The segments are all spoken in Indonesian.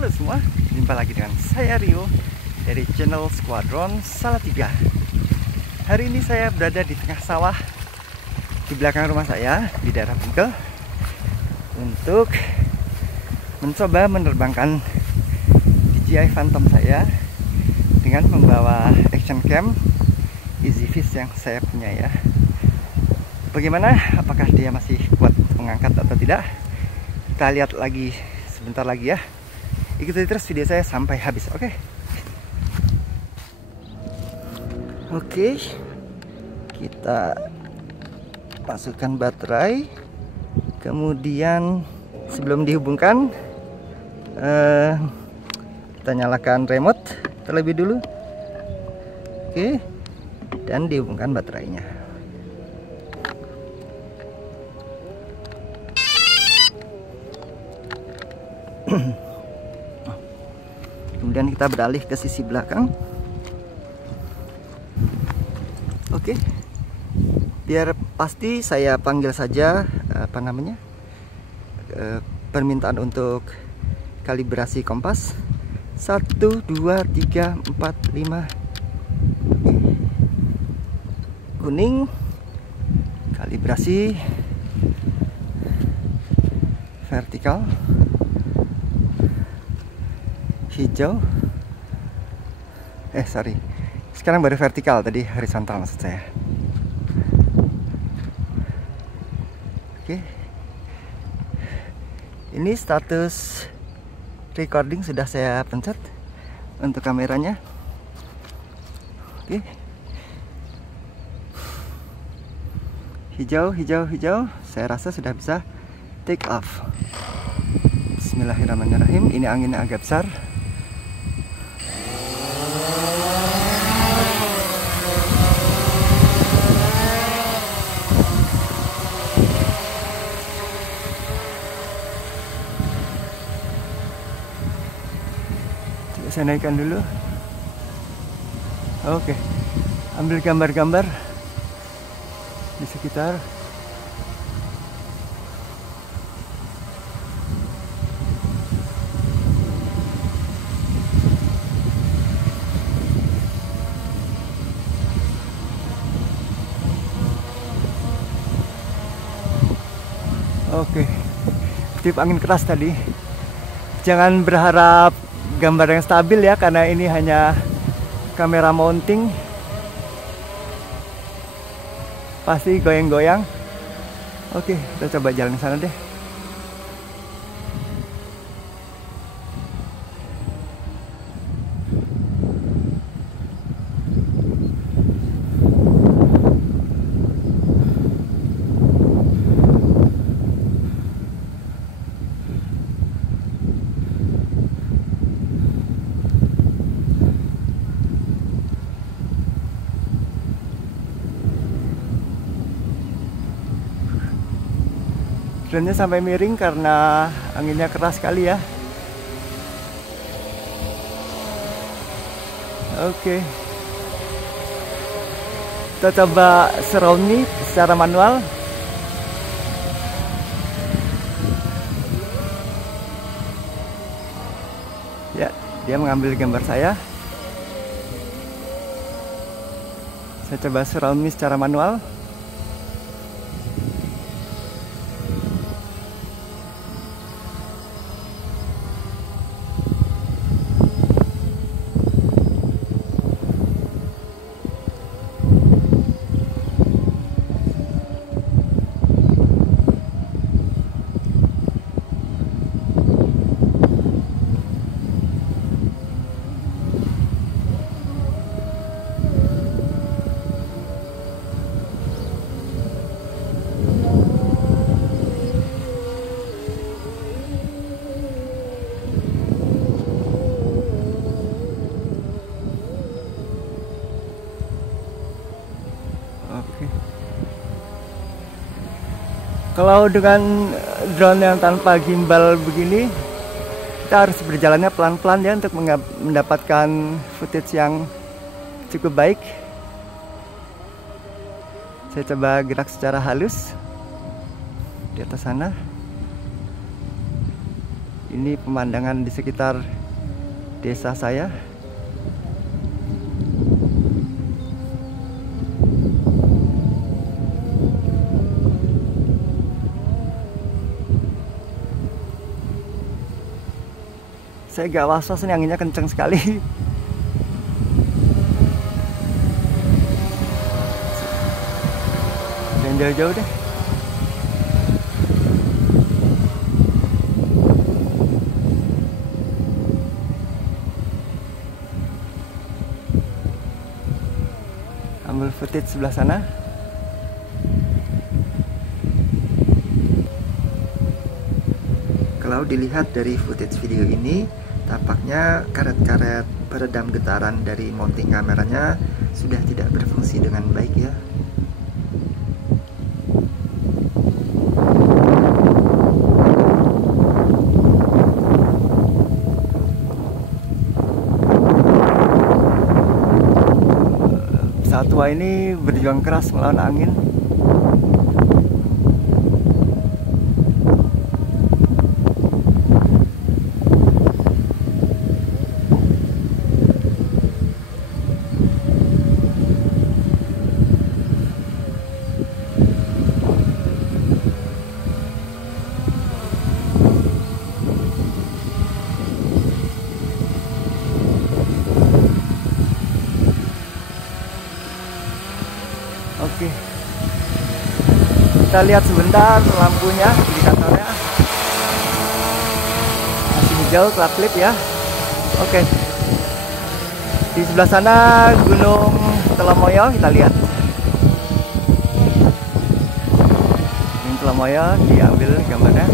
Halo semua, jumpa lagi dengan saya Rio dari channel Squadron Salatiga. Hari ini saya berada di tengah sawah di belakang rumah saya di daerah Bungkel untuk mencoba menerbangkan DJI Phantom saya dengan membawa action cam EasyFish yang saya punya ya. Bagaimana? Apakah dia masih kuat mengangkat atau tidak? Kita lihat lagi sebentar lagi ya. Ikuti terus video saya sampai habis, oke? Oke, kita masukkan baterai. Kemudian sebelum dihubungkan, kita nyalakan remote terlebih dulu. Oke, dan dihubungkan baterainya. Kemudian kita beralih ke sisi belakang. Oke, biar pasti saya panggil saja permintaan untuk kalibrasi kompas 1, 2, 3, 4, 5. Kuning kalibrasi vertikal, hijau sekarang baru vertikal, tadi horizontal maksud saya. Oke, ini status recording sudah saya pencet untuk kameranya. Oke, hijau, saya rasa sudah bisa take off. Bismillahirrahmanirrahim. Ini anginnya agak besar. Saya naikkan dulu. Oke, ambil gambar-gambar di sekitar. Oke, tip angin keras tadi. Jangan berharap gambar yang stabil ya, karena ini hanya kamera mounting, pasti goyang-goyang. Oke, kita coba jalan ke sana deh. Drone-nya sampai miring karena anginnya keras sekali ya. Oke, kita coba surround nih secara manual. Ya, dia mengambil gambar saya. Saya coba surround nih secara manual. Kalau dengan drone yang tanpa gimbal begini, kita harus berjalannya pelan-pelan ya untuk mendapatkan footage yang cukup baik. Saya coba gerak secara halus di atas sana. Ini pemandangan di sekitar desa saya. Saya gak was-was nih, anginnya kenceng sekali. Jangan jauh-jauh deh. Ambil footage sebelah sana. Kalau dilihat dari footage video ini, tampaknya karet-karet peredam getaran dari mounting kameranya sudah tidak berfungsi dengan baik ya. Pesawat tua ini berjuang keras melawan angin. Oke, kita lihat sebentar lampunya, indikatornya masih hijau, klip ya. Oke, di sebelah sana Gunung Telomoyo, kita lihat. Gunung Telomoyo diambil gambarnya.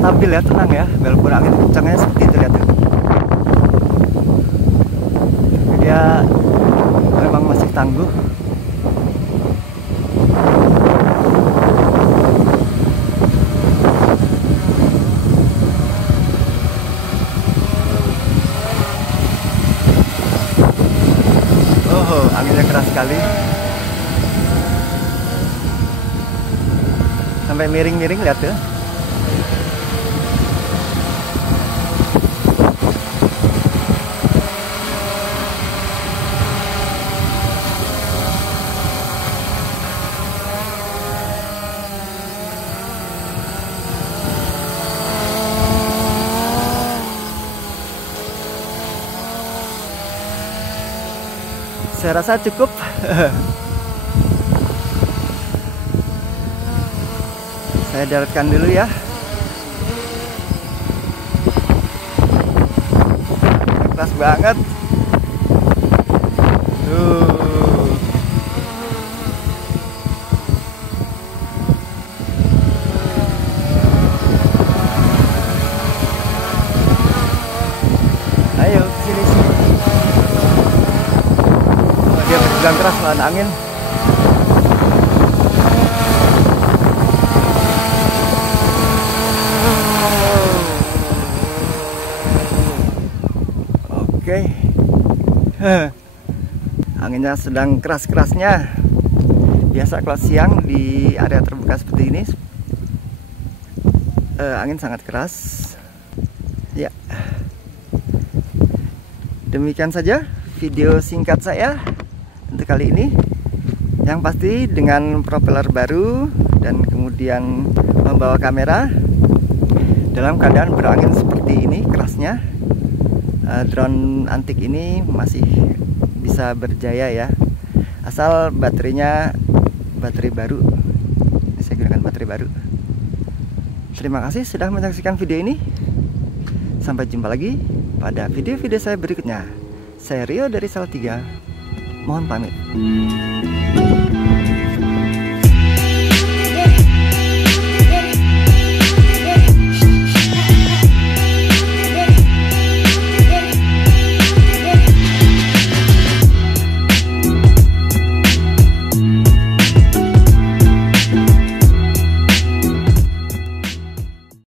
Stabil ya, tenang ya, walaupun angin kencangnya seperti itu, lihat tuh. Dia memang masih tangguh. Oh, anginnya keras sekali. Sampai miring-miring, lihat tuh. Saya rasa cukup. Saya daratkan dulu ya. Keras banget. Ayo sini. Dia berjuang keras melawan angin. Oke. Anginnya sedang keras-kerasnya. Biasa kalau siang di area terbuka seperti ini angin sangat keras. Ya, demikian saja video singkat saya untuk kali ini. Yang pasti dengan propeller baru dan kemudian membawa kamera dalam keadaan berangin seperti ini kerasnya, drone antik ini masih bisa berjaya ya, asal baterainya baterai baru. Ini saya gunakan baterai baru. Terima kasih sudah menyaksikan video ini. Sampai jumpa lagi pada video-video saya berikutnya. Saya Rio dari Salatiga, mohon pamit.